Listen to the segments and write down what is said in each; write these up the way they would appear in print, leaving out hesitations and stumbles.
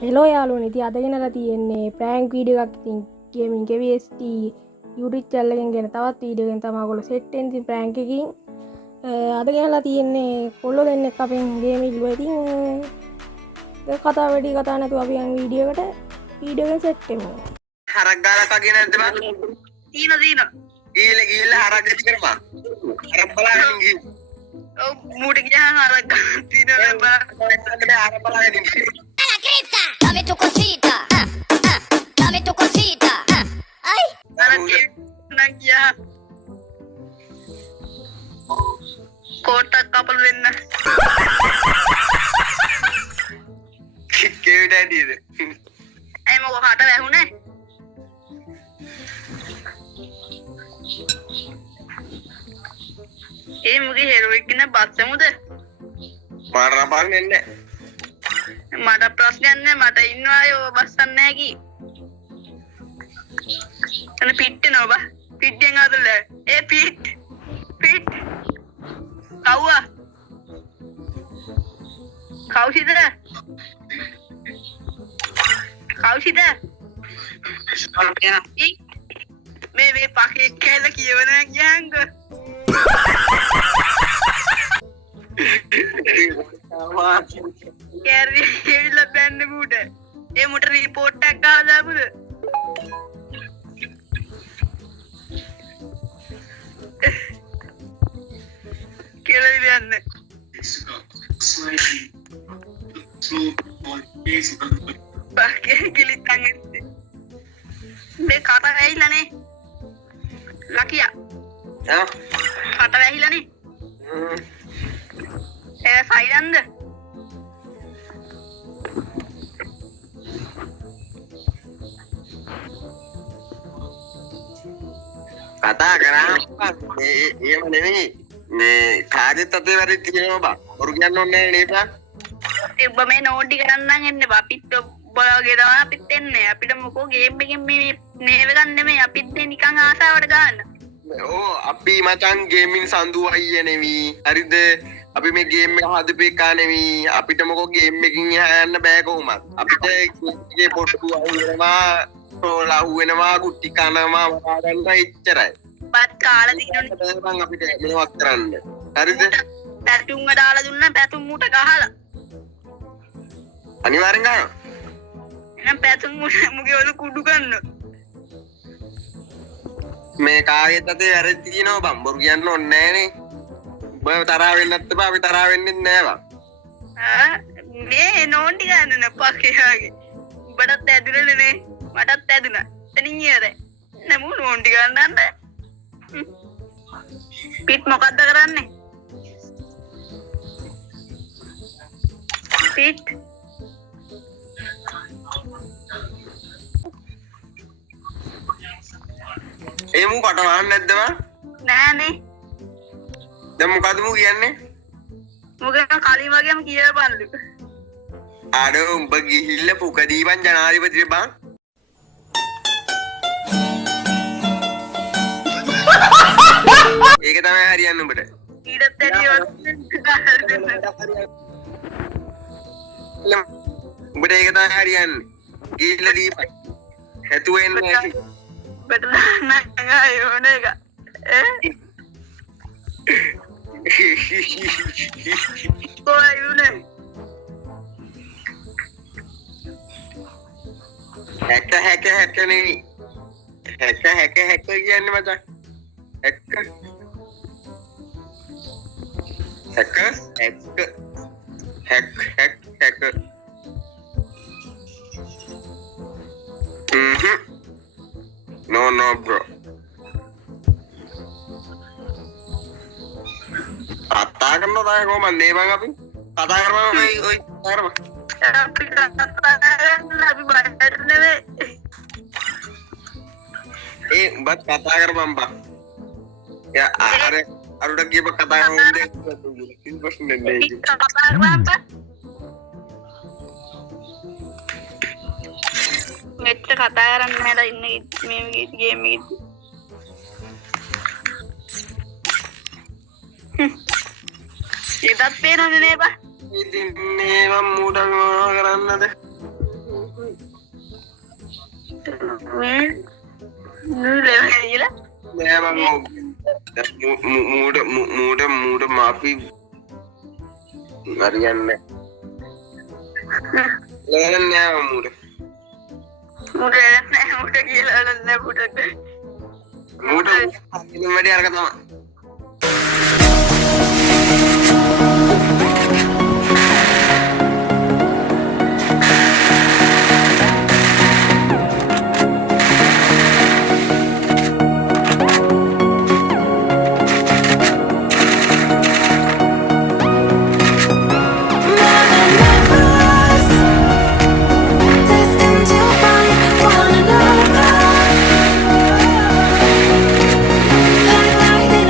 Hello යාළුවනේ ඉතින් අද ගෙනලා තියෙන්නේ ප්‍රෑන්ක් වීඩියෝ එකක්. ඉතින් ගේමින් KVST YouTube channel එකෙන් ගෙන තවත් වීඩියෝ එකෙන් තමයි ඔයගොල්ලෝ සෙට් වෙන්නේ. ඉතින් ප්‍රෑන්ක් එකකින් අද ගෙනලා තියෙන්නේ කොල්ලෝ දෙන්නෙක් අපෙන් ගේම් ඉල්ලුවා. ඉතින් ඒක කතා වැඩි කතා නැතුව අපි යන් වීඩියෝ එකෙන් සෙට් වෙමු. හරක් ගාලා කගේ නැද්ද බං? තියෙන. ගිහිල්ලා හරක් ඇති කරපන්. හරක් බලාගෙන ගිහින්. ඔව් මූට ගියාම හරක් ගන්න තියෙනවා බං. හරක් බලාගෙන ගිහින්. Dame tu cosita, dame tu cosita, ay. Nagia. Kotak couple winner. Kewi daddy de. Ay mau kata behune. Eh muge heroic kena batsemu de. Marah banget nih. මට ප්‍රශ්නයක් නෑ මට ඉන්නවා අය ඔය බස්සන්නේ නෑ කි. එන පිට්ටේනවා බා. පිට්ටෙන් අදල. ඒ පිට්. කවුවා? කවුසිද? මේ පකේ කැල කියවන ගියංග. කැරි එවිල්ලා බැන්න මුට. ඒ මුට රිපෝට් එකක් ගහලා දාපුද? කියලා ඉන්නේ. බාකේ කිලිටන් ඉන්නේ. මේ කතා ඇහිලානේ. ලකියා. කතා ඇහිලානේ. ඒ සයිලන්ද? කතා කරා ඒම නෙවෙයි මේ කාගෙත් අතේ වැඩ තියෙනවා බා. ඔරු කියන්න ඕනේ නේ බා. ඔබ මේ නෝඩි කරන්නම් එන්නේ බා. අපිත් ඔබගේ තමයි අපිත් එන්නේ. අපිට මොකෝ ගේම් එකෙන් මේ නේව ගන්න නෙමෙයි. අපිත් නිකන් ආසාවට ගන්න. ඕ අපි මචං ගේමින් සඳු අයිය නෙවි. හරිද? අපි මේ ගේම් එක හදපු එක නෙවි. අපිට මොකෝ ගේම් එකකින් එහා යන්න බෑ කොහොමද? අපිට මේ පොට්ටු අහුවෙනවා, ලහු වෙනවා, කුටි කනවා, වහා ගන්න එච්චරයි. බත් කාලා දිනුනේ බං අපිට මොනවත් කරන්න. හරිද? පැතුම් දාලා දුන්නා පැතුම් මුට ගහලා. අනිවාර්යෙන් ගහනවා. එහෙනම් පැතුම් මුගේ ඔලු කුඩු ගන්න. මේ කාගෙත් අතේ වැරදි තියෙනවා බං. බොරු කියන්න ඕනේ නෑනේ. ඔබ තරහ වෙන්නේ නැත්නම් අපි තරහ වෙන්නේ නෑ බං. මේ නෝන්ටි ගන්න නපකේ වගේ. උඹටත් ඇදුනේ නේ. මටත් ඇදුනා. එතනින් ඉවරයි. නමු නෝන්ටි ගන්නන්න. පිට මොකද්ද කරන්නේ? පිට ඒ මු කට වහන්න නැද්ද බං? නෑනේ. දැන් මොකද මු කියන්නේ? මොකද කලින් වගේම කියවපන්ලු. අර උඹ ගිහිල්ලා පුක දීපන් ජනාධිපතිට බං. ඒක තමයි හරියන්නේ උඹට. ඊටත් උඹට ඒක තමයි හරියන්නේ. ගිහිල්ලා දීපන්. හැතුවෙන්නේ නැහැ. බට නංගා යෝන එක. කොයිුනේ? හැක නෙවෙයි. හැක කියන්නේ මචං. හැක no bro. කතා කරනවා තමයි කොහමද මේ බං අපි කතා කරනවා ඔය කරමු. අපි කතා කරන්නේ අපි බයිට නෙවෙයි. ඒ උඹත් කතා කරපන් බං. යා අරුඩ කියප කතා කරන්නේ ඉතින් ප්‍රශ්නේ නෑ ඒක. කතා කරපන් බං. මෙච්චර කතා කරන්නේ නැලා ඉන්නේ මේ ගේම් එකේ. ඒකත් පේනවනේ නේද? ඉතින් මේ මම මූට මොනවා කරන්නද? නෑ මම මූඩ මාෆි හරියන්නේ නෑ මූඩ වැඩි අරක තමා Destined to find one another. Like lightning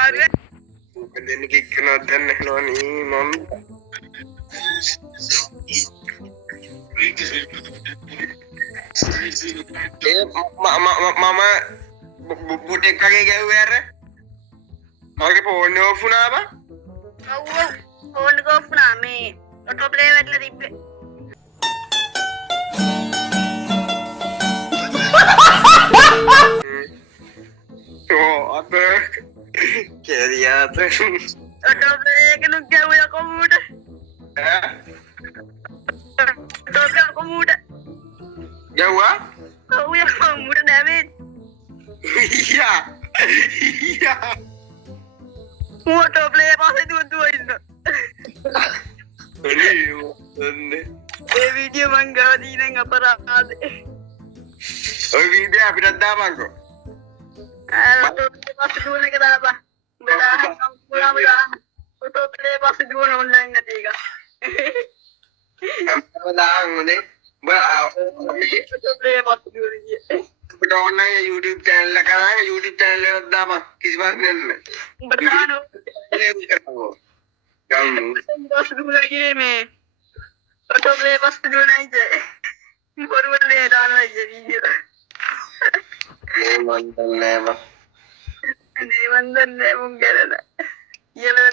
අමාරුයි. දෙන්න කික්කනවත් දැන් නැහනවා නේ මම. මම බුටෙක් වගේ ගැහුවේ අර මගේ ෆෝන් එක ඔෆ් වුණා බා. ඔව් ෆෝන් එක ඔෆ් වුණා මේ ඔටෝ ප්ලේ වෙట్లా තිබ්බේ. අත කැරියාත ඔටෝ ප්ලේ එක නුක් ගැහුවා කොමුට. ඔටෝ කොමුට ගැහුවා? ඔව් යා කොමුට නැවේ. යා යා ඔටෝ ප්ලේ පාසේ දුව ඉන්න. අනේ ඒ වීඩියෝ මං ගාව දීනන් අපරාධේ. ඔය වීඩියෝ අපිට දාපන්කෝ. ඔටෝ ප්ලේ පාසේ දුවන එක දාපන්. උඹලා හම්බුලාම දාන්න. ඔටෝ ප්ලේ පාසේ දුවන ඔන්ලයින් නැති එක. දාන්නේ. ඔටෝ ප්ලේ පාසේ දුවන ගියේ. අපිට ඔන්ලයින් YouTube channel එක කරා YouTube channel එකක් දාපන්. කිසි ප්‍රශ්නයක් නැහැ. උඹ දානෝ. ගම්මු. පාසේ දුවන ගියේ මේ ඔටෝ ප්ලේ පාසේ දුවන ඉතින්. බොරුවනේ දානවා වීඩියෝ. මන් දන්නේ මුන් ගැන කියලා